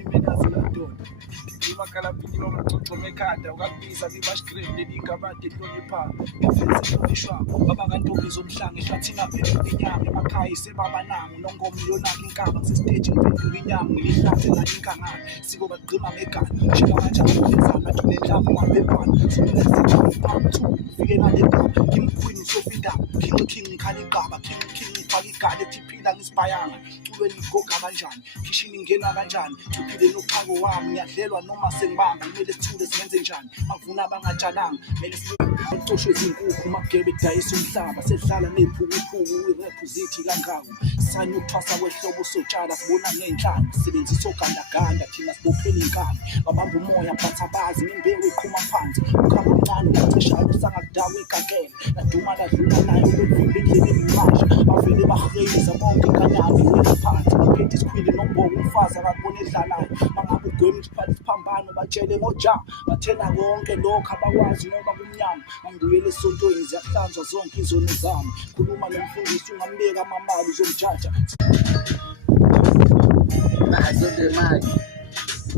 imenazi ladoda imakhalapini wamagcogco mekhanda ukakubiza libashgrade lingabade hlonipha ngefensi hlonishwako baba kantombi zomhlanga ehlathina phendula inyama emakhaya isebabanango nongomlonakho inkaba sesiteji ngiphendula inyama ngilihlathe nani inkangane siko bagqima ngegana shela kanjani uphezana athi nenhlamvu ngaphephana sinelesijabo part 2 fike nalengaba king queen sofindaba king ngikhala igaba king ngifaka igala ethiphila ngisibhayanga culweni igoga kanjani kishini ngena kanjani uphile nophako wami ngiyadlelwa noma sengibamba kumele sithule senze njani avuna abangatshalanga mele Ntosho izinkukhu magebe dayisa umhlaba sedlala nephukuphuku irap zithi kangako sanye ukuthwasa kwehlobo sotshala sibona ngenhlanga sisebenzisa ogandaganda thina sibophela inkani babamba umoya bathabazi nembewu eqhuma phansi ukhamba omncane ucishana usangakudawa igagela laduma ladlula nayo kwevimba endleleni ngimasha bavele bahreyiza bonke inkanyami wena phansi baphethe isikhwili nomboko umfazi akakubona edlalayo bangabe ugwema isiphala isiphambano batshele ngoja bathena konke lokho abakwazi noma kumnyama angibuyele esontweni ziyahlanzwa zonke izono zami khuluma nomfundisi ungambeka amamali uzomjaja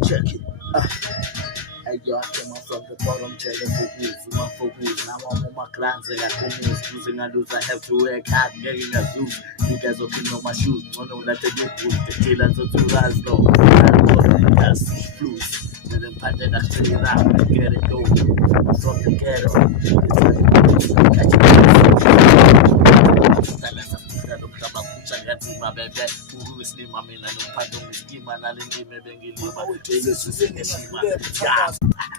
check it. Hey, yo, I came up from the bottom, checking for who's. Now I'm on my clients, I got commutes, losing I lose, I have to wear cat, getting a zoo. You guys don't know my shoes, no, no, let the good the killers of 2 hours, no. That's flues. Let them find that I tell you that, get it go. From the ghetto, my baby, who is name, I mean, I know, pardon, scheme, and I didn't even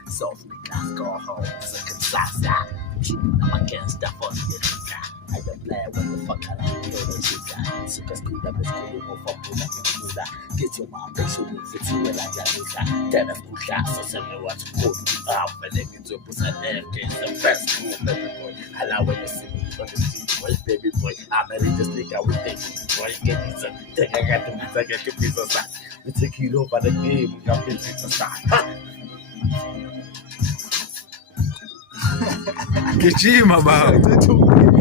softly class, go home, second class, I'm against that for the I don't play when the fuck I like the shit. Super school, I'm school, no fuck with that. Get your mom, they should move it to it like that. Tell us who shots, so tell me what to put out, and then it's a pussy, and the best school, baby boy. I love when you see me on the street, boy, baby boy. I'm ready to sneak out with things, boy, get it, so take I got to get your piece of that. We take it over the game, we got this to start. Gijima baba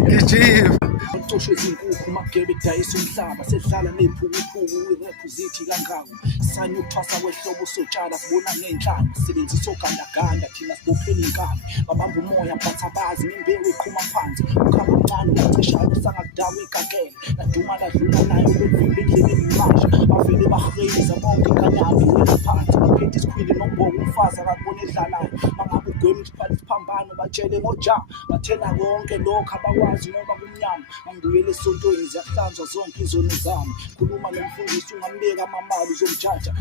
gijima Ntosho izinkukhu magebe dayisa umhlaba sedlala nephukuphuku irap zithi kangako sanye ukuthwasa kwehlobo sotshala sibona ngenhlanga sisebenzisa ogandaganda thina sibophela inkani babamba umoya bathabazi nembewu eqhuma phansi ukhamba omncane ucishana usangakudawa igagela laduma ladlula nayo kwevimba endleleni ngimasha bavele bahreyiza bonke inkanyami wena phansi baphethe isikhwili nomboko umfazi akakubona edlalayo bangabe ugwema isiphala isiphambano batshele ngoja bathena konke lokho abakwazi noma kumnyama angibuyele esontweni ziyahlanzwa zonke izono zami khuluma nomfundisi ungambeka amamali uzomjaja